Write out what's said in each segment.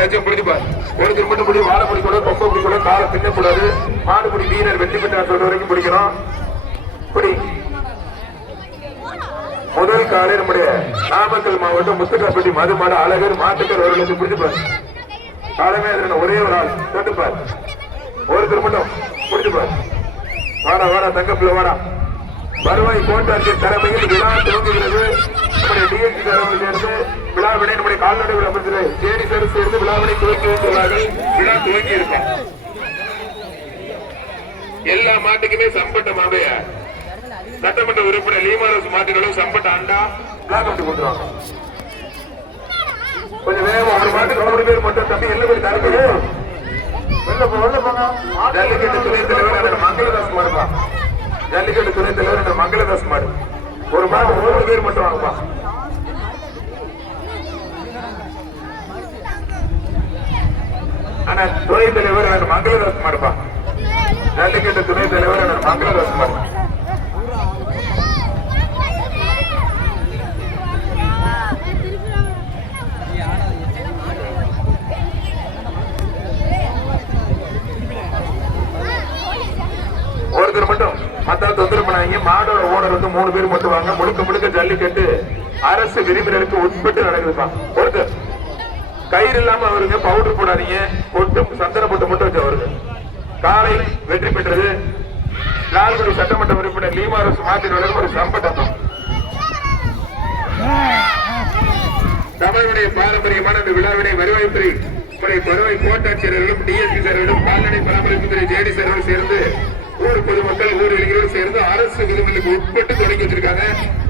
லட்சம் பிடிப்பார். ஒரு திரும்ப முடி வாழை பிடிக்கூடாது, கொம்பை பிடிக்கூடாது, காலை பின்னக்கூடாது. மாடுபிடி வீரர் வெற்றி பெற்ற சொல்ற வரைக்கும் பிடிக்கணும். இப்படி முதல் காலை நம்முடைய நாமக்கல் மாவட்டம் முத்துக்காப்பட்டி மதுமாடு அழகர் மாட்டுக்கர் அவர்களுக்கு பிடிச்சுப்பார். காலமே ஒரே ஒரு ஆள் தொட்டுப்பார். ஒரு திருமணம் பிடிச்சுப்பார். வாடா வாடா தங்கப்பிள்ள வாடா. வருவாய் கோட்டாட்சியர் தலைமையில் விழா துவங்குகிறது. நம்முடைய டிஎஸ்சி தலைமையில் சேர்ந்து விழாவினை நம்முடைய கால்நடை விளம்பரத்தில் சேரி சார் சேர்ந்து விழாவினை துவக்கி வைத்துள்ளார்கள். விழா துவங்கி இருக்கும். எல்லா மாட்டுக்குமே சம்பட்டம் அமைய சட்டமன்ற உறுப்பினர் லீமாரஸ் மாட்டுகளும் சம்பட்ட அண்டா பிளாக் அவுட் கொடுத்துருவாங்க. கொஞ்சம் வேகம் ஒரு மாட்டுக்கு 100 பேர் மட்டும் தம்பி எல்லாம் போய் தரக்குது. ஜல்லிக்கட்டு துணைத் தலைவர் மங்களதாஸ் மாடுப்பா. ஜல்லிக்கட்டு துணைத் தலைவர் மங்களதாஸ் மாடு. ஒரு மாடு 100 பேர் மட்டும் வாங்கப்பா. ஆனா துணைத் தலைவர் மங்களதாஸ் மாடுப்பா. ஜல்லிக்கட்டு துணைத் தலைவர் மங்களதாஸ் மாடு. ஒருத்தர் மட்டும் மத்த தொந்தரவு பண்ணாங்க. மாடோட ஓனர் 3 பேர் மட்டும் வாங்க. முழுக்க முழுக்க ஜல்லிக்கட்டு அரசு விதிமுறைகளுக்கு உட்பட்டு நடக்குதுப்பா. ஒருத்தர் கயிறு இல்லாம அவருங்க பவுடர் போடாதீங்க. பொட்டும் சந்தன பொட்டு மட்டும் வச்சு அவருக்கு. காலை வெற்றி பெற்றது லால்குடி சட்டமன்ற உறுப்பினர் லீமாரஸ் மாட்டின் ஒரு சம்பட்டம். தமிழுடைய பாரம்பரியமான இந்த விழாவினை வருவாய்த்துறை வருவாய் கோட்டாட்சியர்களும் டிஎஸ்பி சார்களும் கால்நடை பராமரிப்புத்துறை ஜேடி சார்களும் சேர்ந்து ஊர் பொதுமக்கள் ஊர் இளைஞரோடு சேர்ந்து அரசு விதிமுறைகளுக்கு உட்பட்டு தொடங்கி வச்சிருக்காங்க.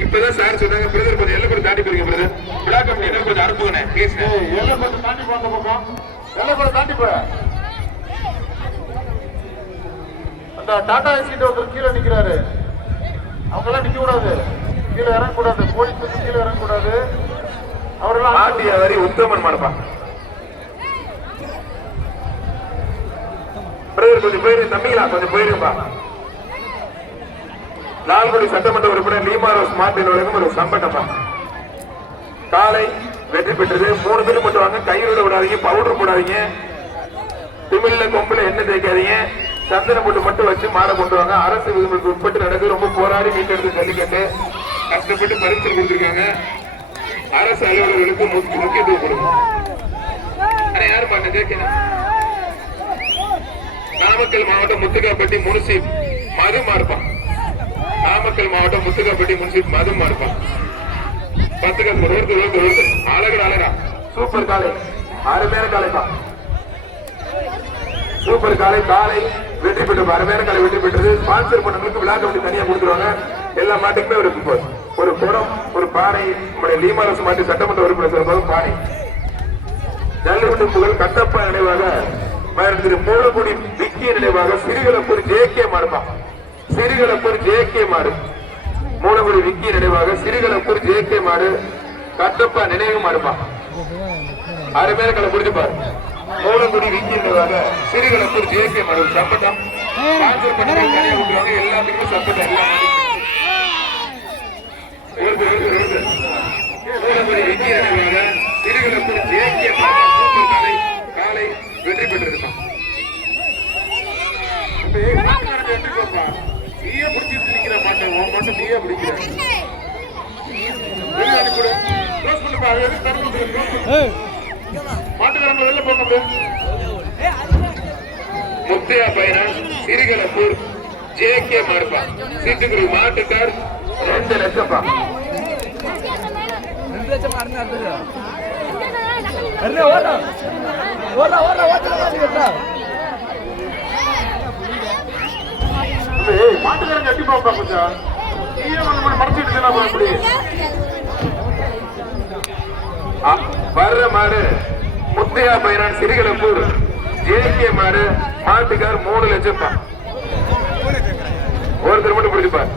இப்பதான் சார் சொன்னாங்க பிரதர் கொஞ்சம் எல்லாம் தாண்டி போறீங்க பிரதர். விழா கமிட்டி கொஞ்சம் அனுப்புங்க ப்ளீஸ். எல்லாம் கொஞ்சம் தாண்டி போங்க பக்கம். எல்லாம் கூட தாண்டி போய் அந்த டாடா ஏசிட்ட ஒருத்தர் கீழே நிக்கிறாரு. அவங்க எல்லாம் நிக்க கூடாது, கீழே இறங்கக்கூடாது. போலீஸ் வந்து கீழே இறங்கக்கூடாது. அவரெல்லாம் ஆட்டிய வரி உத்தமன் மாடுப்பா. கொஞ்சம் போயிரு தம்பிங்களா, கொஞ்சம் போயிருப்பா. லால்குடி சட்டமன்ற உறுப்பினர் லீமாரோஸ் மார்டின் ஒரு சம்பட்டப்பா. காலை வெற்றி பெற்றது. 3 பேர் மட்டும் வாங்க. கையில் விடாதீங்க, பவுடர் போடாதீங்க, திமிழ்ல கொம்புல எண்ணெய் தேய்க்காதீங்க. சந்தன போட்டு மட்டும் வச்சு மாடை கொண்டு வாங்க. அரசு விதிமுறைக்கு உட்பட்டு நடக்குது. ரொம்ப போராடி மீட்டெடுத்து ஜல்லிக்கட்டு கஷ்டப்பட்டு பரிசு கொடுத்திருக்காங்க. அரசு அலுவலர்களுக்கு முக்கியத்துவம் கொடுங்க. யாரு பாட்டு கேட்கணும். நாமக்கல் மாவட்டம் முத்துக்காப்பட்டி முன்சிப் மது மாறுப்பான். நாமக்கல் மாவட்டம் முத்துக்காப்பட்டி முன்சிப் மது மாறுப்பான். 10 அழகா அழகா சூப்பர் காலை, அருமையான காலைப்பா. சூப்பர் காலை. காலை வெற்றி பெற்று அருமையான காலை வெற்றி பெற்றது. ஸ்பான்சர் பண்ணவங்களுக்கு விழா கமிட்டி தனியா கொடுத்துருவாங்க. எல்லா மாட்டுக்குமே ஒரு குடம் ஒரு பானை. நம்முடைய லீமாரஸ் மாட்டு சட்டமன்ற உறுப்பினர் சார்பாக பானை. ஜல்லிக்கட்டு புகழ் கட்டப்பா நினைவாக திரு மூலகுடி விக்கிய நினைவாக சிறுகளப்பூர் ஜேகே மாடுப்பா. சிறுகளப்பூர் ஜேகே மாடு. மூலகுடி விக்கிய நினைவாக சிறுகளப்பூர் ஜேகே மாடு கட்டப்பா நினைவு மாடுப்பா. அருமையான கடை புரிஞ்சுப்பாரு. மூலகுடி விக்கிய நினைவாக சிறுகளப்பூர் ஜேகே மாடு சம்பட்டம். ஸ்பான்சர் பண்ணி தனியா கொடுத்துருவாங்க. எல்லாத்துக்குமே சம்பட்டம். மூலகுடி விக்கிய நினைவாக சிறுகளப்பூர் ஜேகே மாடு காலை வெற்றி பெற்றிருக்கான். நீயே பிடிச்சிட்டு நிக்கிற மாட்டேன். உன் மட்டும் நீயே பிடிக்கிற மாட்டுக்காரங்க வெளில போங்க. முத்தையா பைனான்ஸ் சிறுகளப்பூர் ஜேகே மாடுப்பா. சீட்டுக்குரு மாட்டுக்கார் 2 லட்சம்ப்பா. 2 லட்சம் மாட்டுக்காரங்க கட்டி போப்பா. கொஞ்சம் மறைச்சிட்டு வர்ற மாடு முத்தையா பைனான்ஸ் சிறுகளப்பூர் ஜேகே மாடு மாட்டுக்கார் 3 லட்சம்ப்பா. ஒருத்தர் மட்டும் பிடிச்சுப்பார்.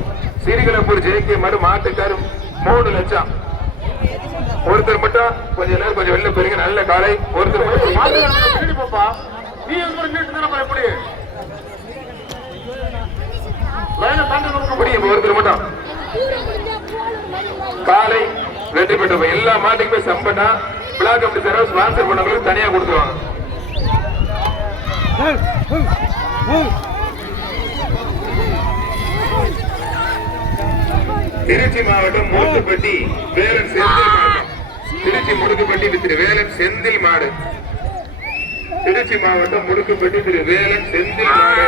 சிறுகளப்பூர் ஜேகே மாடு மாட்டுக்கார் 3 லட்சம். ஒருத்தர் மட்டும் கொஞ்சம் நேரம் கொஞ்சம் வெளில போறீங்க. நல்ல காலை. ஒருத்தர் மட்டும் போப்பா. நீ எப்படி ஒருத்தர் மட்டும் காலை வெற்றி பெற்ற எல்லா மாட்டுக்குமே சம்பட்டா விழா கமிட்டி சார் ஸ்பான்சர் பண்ணவங்களுக்கு தனியா கொடுத்துருவாங்க. திருச்சி மாவட்டம் முடுக்குப்பட்டி வேலன் செந்தில் மாடு. திருச்சி முடுக்குப்பட்டி திரு வேலன் செந்தில் மாடு. திருச்சி மாவட்டம் முடுக்குப்பட்டி திரு வேலன் செந்தில் மாடு.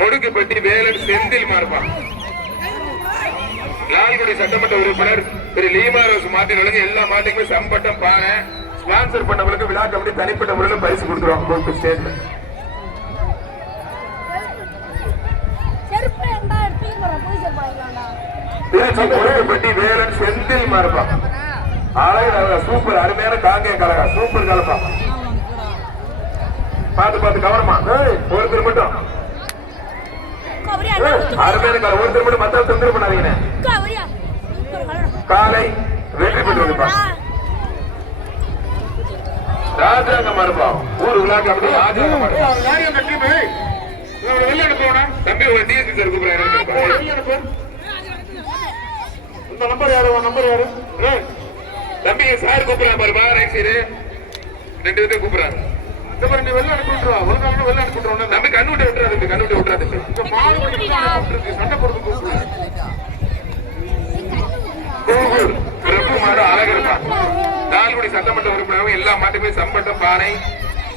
முடுக்குப்பட்டி வேலன் செந்தில் மாடுப்பா. லால்குடி சட்டமன்ற உறுப்பினர் திரு லீமாரோஸ் மாட்டின் வழங்க எல்லா மாட்டுக்குமே சம்பட்டம் பானை ஸ்பான்சர் பண்ணவங்களுக்கு விழா கமிட்டி தனிப்பட்ட முறையில் பரிசு கொடுத்துருவாங்க. ஸ்டேட்ல முடுக்குப்பட்டி வேலன் செந்தில் மாடுப்பா. அழகு சூப்பர் அருமையான காங்கிய கலகா சூப்பர் கலப்பா. பார்த்து பார்த்து கவனமா ஒருத்தர் மட்டும் அருமையான கால ஒருத்தர் மட்டும் மத்த தொந்தரவு பண்ணாதீங்க. காலை வெற்றி பெற்றிருப்பா ராஜாங்க மாடுப்பா. ஊர் விழாக்கு அப்படி ராஜாங்க மாடுப்பா. தம்பி ஒரு டிஎஸ்சி சார் கூப்பிடுறாரு. இந்த நம்பர் யாரு நம்பர் யாரு தம்பி சார் கூப்பிடுறாரு பாருமா. ரைட் சைடு 2 பேரும் கூப்பிடுறாரு. இந்த மாதிரி நீ வெளில அனுப்பிட்டுருவா ஒழுங்காக வெளில அனுப்பிட்டுருவோம். தம்பி கண்ணுவிட்டு விட்டுறாரு. கண்ணுவிட்டு விட்டுறாரு. சண்டை போடுறது பிரபு மாடு அழகா. லால்குடி சட்டமன்ற உறுப்பினர் எல்லா மாட்டுமே சம்பட்டம் பானை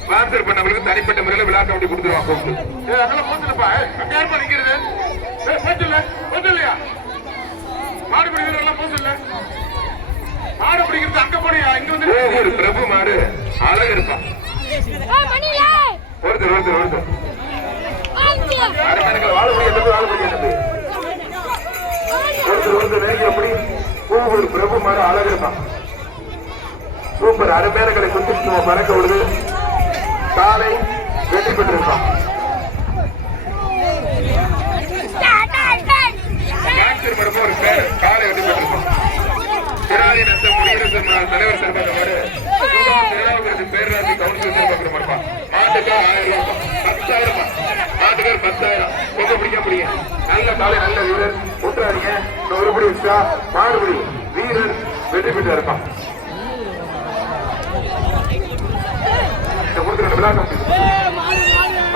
ஸ்பான்சர் பண்ணவங்களுக்கு தனிப்பட்ட முறையில் விழா கமிட்டி கொடுத்துருவாங்க. அதெல்லாம் போச்சுலப்பா. அங்க யாருப்பா நிக்கிறது? போச்சு இல்லையா? மாடு பிடிக்கிறதெல்லாம் போச்சு இல்ல. மாடு பிடிக்கிறது அங்க போனியா? இங்க வந்து பிரபு மாடு அழகு இருப்பா. ஒருத்தர் பிரபு மாடு அழகு இருப்பான். சூப்பர் அருமையான கடை குத்தி பறக்க விடுது. காலை வெற்றி பெற்றிருப்பான். ஒரு பேர் காலை வெற்றி பெற்றிருப்பான். திராணி நத்தம் முடியரசு தலைவர் சார்பாக பேரராசி கவுன்சில் சார்பாக இருப்பான். மாட்டுக்கார் 1000 ரூபாய் 10,000 மாட்டுக்கார் 10,000 கொஞ்சம் பிடிக்க முடியும். நல்ல காலை நல்ல வீரர் விட்டுறாதீங்க. ஒருபடி வச்சா மாடுபடி வீரர் வெற்றி பெற்று இருப்பான். விழா கமிட்டி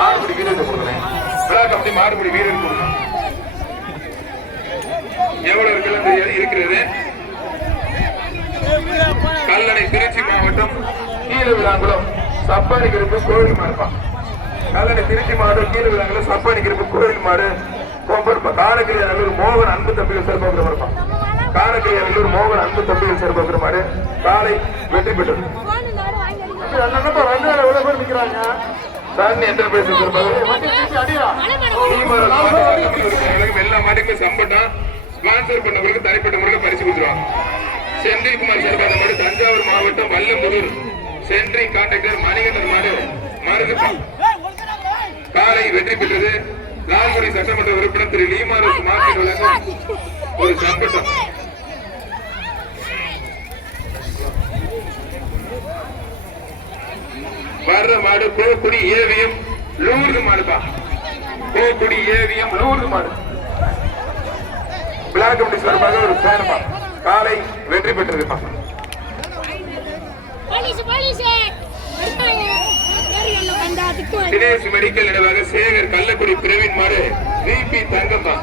மாடுபடி வீரர் கொடுக்குறேன். விழா கமிட்டி மாடுபடி வீரர் கொடுக்குறேன். எவ்வளவு இருக்கிறது? கல்லணை திருச்சி மாவட்டம் கீழ விளாங்குளம் சப்பானி கிருப்பு கோயில் மாடுப்பா. கல்லணை திருச்சி மாவட்டம் கீழ விளாங்குளம் சப்பானி கிருப்பு கோயில் மாடு. காரக்கிரி நல்லூர் மோகன் அன்பு தம்பிகள் சிறப்பாக இருப்பான். காரக்கிரி நல்லூர் மோகன் அன்பு தம்பிகள் சிறப்பாக மாடு. காலை வெற்றி பெற்றது. எல்லா மாட்டுக்கும் சம்பட்டம் ஸ்பான்சர் பண்ணவங்களுக்கு தனிப்பட்ட முறையில் பரிசு கொடுத்துருவாங்க. செந்தில்குமார் சார்பாக மாடு தஞ்சாவூர் மாவட்டம் வல்லமுதூர் சென்ட்ரி கான்ட்ராக்டர் மணிகண்டன் மாடு மருதுப்பா. காலை வெற்றி பெற்றது. லால்குடி சட்டமன்ற உறுப்பினர் திரு லீமாரோஸ் மார்க்கெட் வழங்கும் ஒரு சம்பட்டம். வர்ற மாடு கோக்குடி ஏவியம் லூர்து மாடுப்பா. கோக்குடி ஏவியம் லூர்து மாடு. விழா கமிட்டி சார்பாக ஒரு பேனப்பா. காலை வெற்றி பெற்றிருப்பா. தினேஷ் மெடிக்கல் நினைவாக சேகர் கள்ளக்குடி பிரவீன் மாடு விபி தங்கம்பா.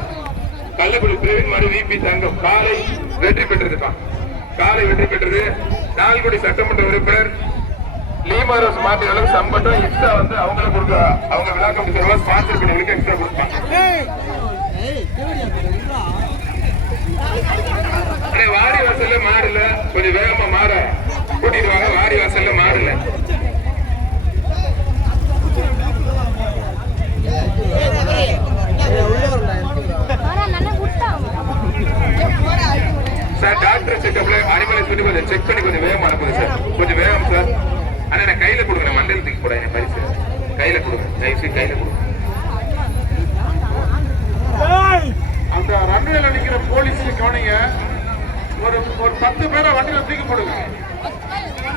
கள்ளக்குடி பிரவீன் மாடு விபி தங்கம். காலை வெற்றி பெற்றிருப்பா. காலை வெற்றி பெற்றது. லால்குடி சட்டமன்ற உறுப்பினர் லீமாரோஸ் மாட்டினாலும் சம்பட்டம் எக்ஸ்ட்ரா வந்து அவங்களுக்கு கொடுக்க அவங்க விழா கமிட்டி சார்பாக ஸ்பான்சர் பண்ணவங்களுக்கு எக்ஸ்ட்ரா கொடுப்பாங்க. வாரி வாசல்ல மாறல கொஞ்சம் வேகமா மாற கூட்டிட்டு வாங்க. வாரி வாசல்ல மாறல. சார் டாக்டர் செக்அப்ல அனிமலை சொல்லி கொஞ்சம் செக் பண்ணி கொஞ்சம் வேகமா அனுப்புங்க சார். கொஞ்சம் வேகம் சார். ஆனா நான் கையில கொடுக்குறேன். மண்டல் தூக்கி போட என் பரிசு கையில கொடுங்க. தயவுசெய்து கையில கொடுங்க. அந்த ரன்வேல நிக்கிற போலீஸ் கவனிங்க. ஒரு 10 பேரை வண்டியில தூக்கி போடுங்க.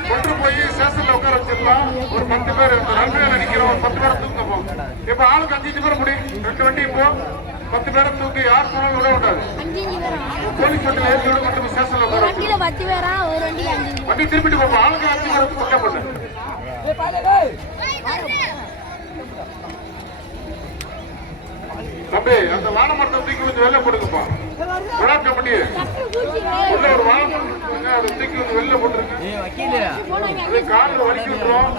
கொண்டு போய் ஸ்டேஷன்ல உட்கார வச்சிடலாம். ஒரு 10 பேர் ரன்வேல நிக்கிற ஒரு 10 பேரை தூக்க போகும். இப்ப ஆளுக்கு 5 பேர் முடியும். 2 வண்டி இப்போ 10 பேரை தூக்கி யார் போனாலும் விட விடாது. போலீஸ் வண்டியில் ஏற்றி விட மட்டும் ஸ்டேஷன்ல போறோம். வண்டியில 10 பேரா ஒரு வண்டியில 5 பேர். வண்டி திருப்பிட்டு போப்பா. ஆளுங்க 5 பேரை பக்கம் பண்ணு. தம்பி அந்த வாழை மரத்தை தூக்கி வந்து வெளில போடுங்கப்பா. விழா கமிட்டி உள்ள ஒரு வாழை மரம் அதை தூக்கி வந்து வெளில போட்டுருக்கு. அது காலில் வலிக்கி விட்டுரும்.